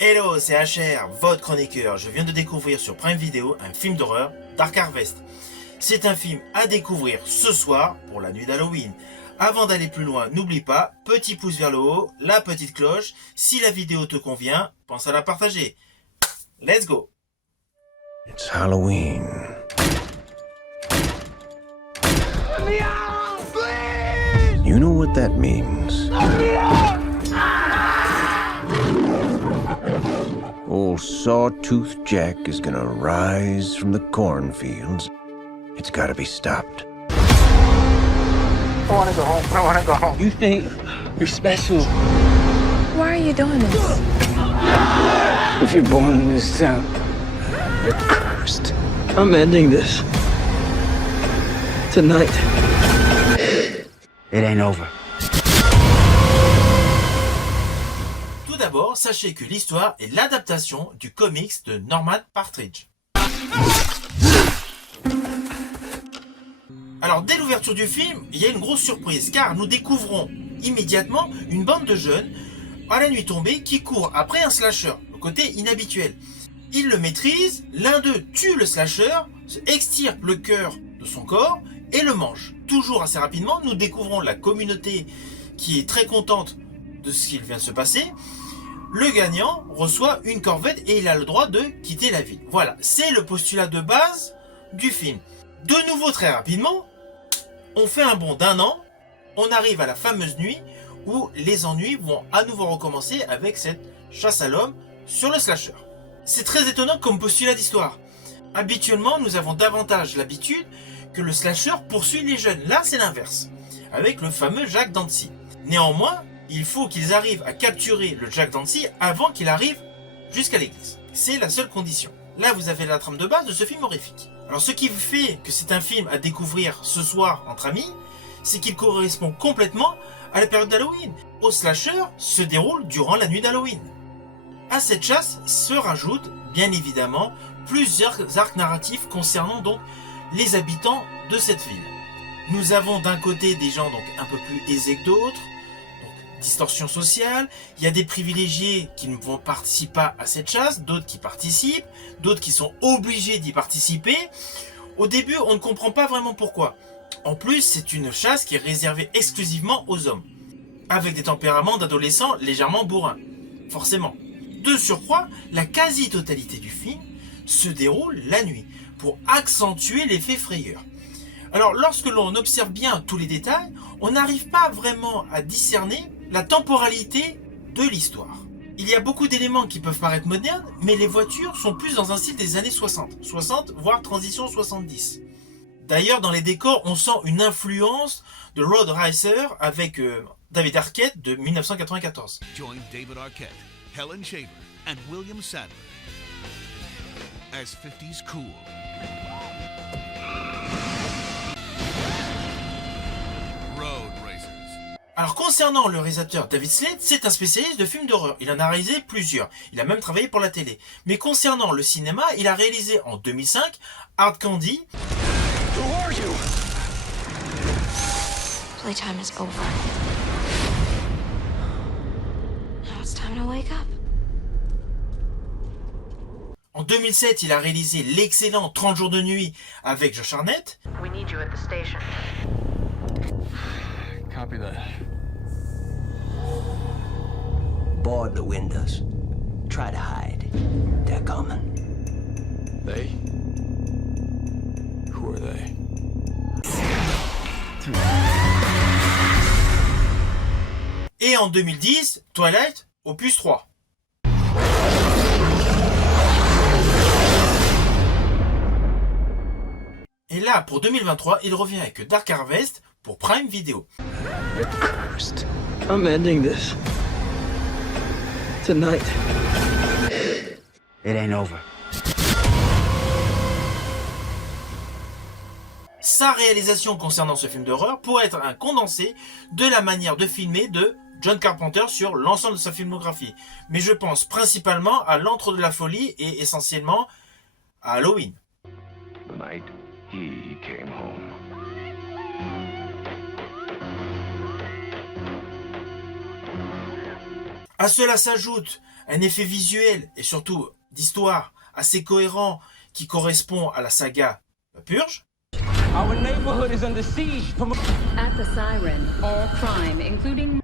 Hello, c'est HR, votre chroniqueur. Je viens de découvrir sur Prime Video un film d'horreur, Dark Harvest. C'est un film à découvrir ce soir pour la nuit d'Halloween. Avant d'aller plus loin, n'oublie pas, petit pouce vers le haut, la petite cloche. Si la vidéo te convient, pense à la partager. Let's go! It's Halloween. Let me out, please! You know what that means. Let me out! Old Sawtooth Jack is gonna rise from the cornfields. It's gotta be stopped. I wanna go home. I wanna go home. You think you're special? Why are you doing this? If you're born in this town, you're cursed. I'm ending this. Tonight. It ain't over. Tout d'abord, sachez que l'histoire est l'adaptation du comics de Norman Partridge. Alors, dès l'ouverture du film, il y a une grosse surprise, car nous découvrons immédiatement une bande de jeunes, à la nuit tombée, qui courent après un slasher, le côté inhabituel. Ils le maîtrisent, l'un d'eux tue le slasher, se extirpe le cœur de son corps et le mange. Toujours assez rapidement, nous découvrons la communauté qui est très contente de ce qu'il vient de se passer. Le gagnant reçoit une corvette et il a le droit de quitter la ville. Voilà, c'est le postulat de base du film. De nouveau, très rapidement, on fait un bond d'un an, on arrive à la fameuse nuit où les ennuis vont à nouveau recommencer avec cette chasse à l'homme sur le slasher. C'est très étonnant comme postulat d'histoire. Habituellement, nous avons davantage l'habitude que le slasher poursuit les jeunes. Là, c'est l'inverse, avec le fameux Jack Dempsey. Néanmoins, il faut qu'ils arrivent à capturer le Jack Dempsey avant qu'il arrive jusqu'à l'église. C'est la seule condition. Là, vous avez la trame de base de ce film horrifique. Alors, ce qui fait que c'est un film à découvrir ce soir entre amis, c'est qu'il correspond complètement à la période d'Halloween. Au slasher se déroule durant la nuit d'Halloween. À cette chasse se rajoutent, bien évidemment, plusieurs arcs narratifs concernant donc les habitants de cette ville. Nous avons d'un côté des gens donc un peu plus aisés que d'autres, donc distorsion sociale, il y a des privilégiés qui ne vont participer pas à cette chasse, d'autres qui participent, d'autres qui sont obligés d'y participer. Au début, on ne comprend pas vraiment pourquoi. En plus, c'est une chasse qui est réservée exclusivement aux hommes, avec des tempéraments d'adolescents légèrement bourrins, forcément. De surcroît, la quasi-totalité du film se déroule la nuit, pour accentuer l'effet frayeur. Alors, lorsque l'on observe bien tous les détails, on n'arrive pas vraiment à discerner la temporalité de l'histoire. Il y a beaucoup d'éléments qui peuvent paraître modernes, mais les voitures sont plus dans un style des années 60, voire transition 70. D'ailleurs, dans les décors, on sent une influence de Road Racer avec David Arquette de 1994. Join David Arquette, Helen Shaver, and William Sadler as 50s Cool. Road Racers. Alors concernant le réalisateur David Slade, c'est un spécialiste de films d'horreur. Il en a réalisé plusieurs. Il a même travaillé pour la télé. Mais concernant le cinéma, il a réalisé en 2005 Hard Candy. Who are you? Playtime is over. Now it's time to wake up. En 2007, il a réalisé l'excellent 30 jours de nuit avec Josh Hartnett. We need you at the station. Copy that. Board the windows. Try to hide. They're coming. They? Who are they? Et en 2010, Twilight, opus 3. Et là, pour 2023, il revient avec Dark Harvest pour Prime Video. You're cursed. I'm ending this. Tonight. It ain't over. Sa réalisation concernant ce film d'horreur pourrait être un condensé de la manière de filmer de John Carpenter sur l'ensemble de sa filmographie. Mais je pense principalement à L'Antre de la Folie et essentiellement à Halloween. The night he came home. À cela s'ajoute un effet visuel et surtout d'histoire assez cohérent qui correspond à la saga La Purge. Our neighborhood is under siege from At the Siren, all crime, including...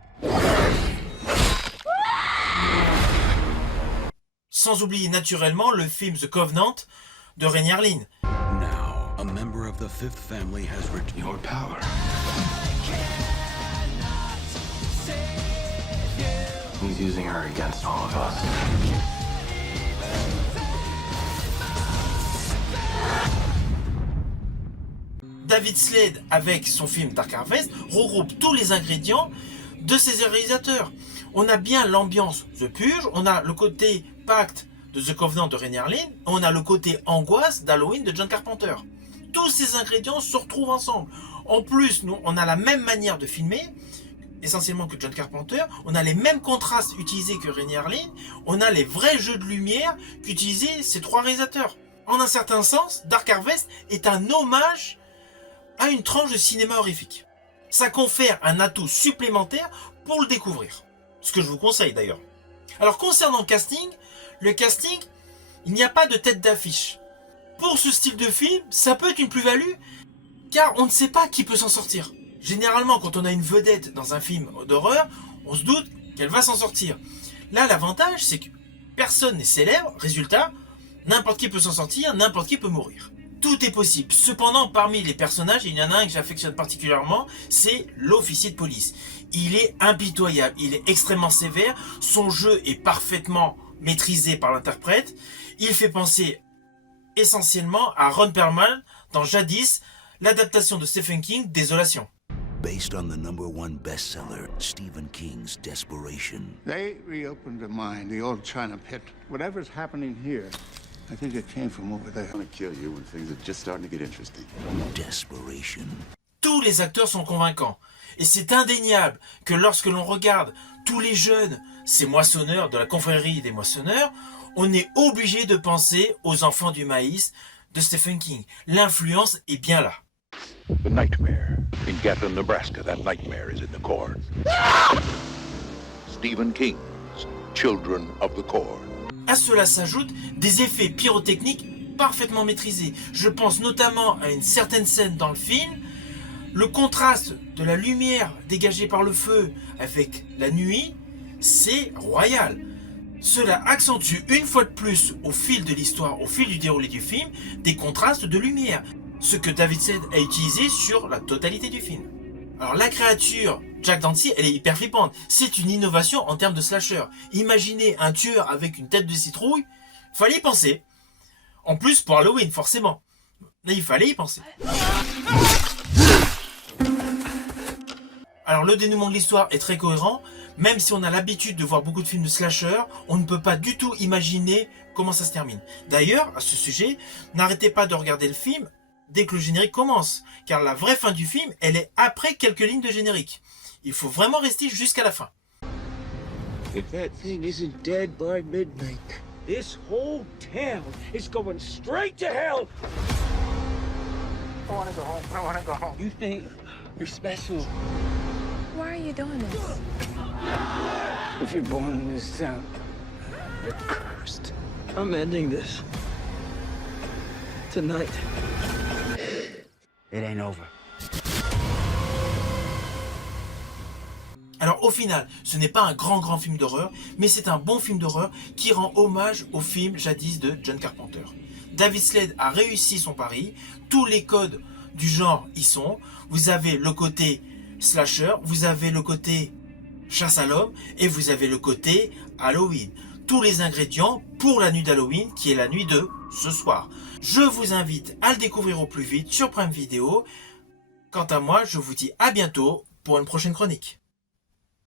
Sans oublier naturellement le film The Covenant de Rémi Harlin. Now, a member of the fifth family has returned. Your power. He's using her against all of us. David Slade, avec son film Dark Harvest, regroupe tous les ingrédients de ces réalisateurs. On a bien l'ambiance The Purge, on a le côté pacte de The Covenant de Rémi Harlin, on a le côté angoisse d'Halloween de John Carpenter. Tous ces ingrédients se retrouvent ensemble. En plus, nous, on a la même manière de filmer, essentiellement que John Carpenter, on a les mêmes contrastes utilisés que Rémi Harlin, on a les vrais jeux de lumière qu'utilisaient ces trois réalisateurs. En un certain sens, Dark Harvest est un hommage à une tranche de cinéma horrifique. Ça confère un atout supplémentaire pour le découvrir. Ce que je vous conseille d'ailleurs. Alors concernant le casting, il n'y a pas de tête d'affiche. Pour ce style de film, ça peut être une plus-value, car on ne sait pas qui peut s'en sortir. Généralement, quand on a une vedette dans un film d'horreur, on se doute qu'elle va s'en sortir. Là, l'avantage, c'est que personne n'est célèbre, résultat, n'importe qui peut s'en sortir, n'importe qui peut mourir. Tout est possible. Cependant, parmi les personnages, il y en a un que j'affectionne particulièrement, c'est l'officier de police. Il est impitoyable, il est extrêmement sévère, son jeu est parfaitement maîtrisé par l'interprète. Il fait penser essentiellement à Ron Perlman dans Jadis, l'adaptation de Stephen King, Désolation. Based on the #1 bestseller, Stephen King's Desperation. They reopened the mine, the old China pit. Whatever's happening here, I think it came from over there. I'm gonna kill you when things are just starting to get interesting. Desperation. Tous les acteurs sont convaincants. Et c'est indéniable que lorsque l'on regarde tous les jeunes, ces moissonneurs de la confrérie des moissonneurs, on est obligé de penser aux Enfants du maïs de Stephen King. L'influence est bien là. The nightmare in Gatlin, Nebraska. That nightmare is in the corn. Stephen King's Children of the Corn. À cela s'ajoutent des effets pyrotechniques parfaitement maîtrisés. Je pense notamment à une certaine scène dans le film. Le contraste de la lumière dégagée par le feu avec la nuit, c'est royal. Cela accentue une fois de plus au fil de l'histoire, au fil du déroulé du film, des contrastes de lumière. Ce que David Slade a utilisé sur la totalité du film. Alors la créature, Jack Dempsey, elle est hyper flippante. C'est une innovation en termes de slasher. Imaginez un tueur avec une tête de citrouille, fallait y penser. En plus pour Halloween, forcément. Mais il fallait y penser. Alors le dénouement de l'histoire est très cohérent. Même si on a l'habitude de voir beaucoup de films de slasher, on ne peut pas du tout imaginer comment ça se termine. D'ailleurs, à ce sujet, n'arrêtez pas de regarder le film dès que le générique commence, car la vraie fin du film, elle est après quelques lignes de générique. Il faut vraiment rester jusqu'à la fin. If that thing isn't dead by midnight, this whole town is going straight to hell. I want to go home. I want to go home. You think you're special? Why are you doing this? If you're born in this town, you're cursed. I'm ending this. Tonight. It ain't over. Alors au final, ce n'est pas un grand film d'horreur, mais c'est un bon film d'horreur qui rend hommage au film Jadis de John Carpenter. David Slade a réussi son pari, tous les codes du genre y sont. Vous avez le côté slasher, vous avez le côté chasse à l'homme et vous avez le côté Halloween. Tous les ingrédients pour la nuit d'Halloween qui est la nuit de ce soir. Je vous invite à le découvrir au plus vite sur Prime Video. Quant à moi, je vous dis à bientôt pour une prochaine chronique.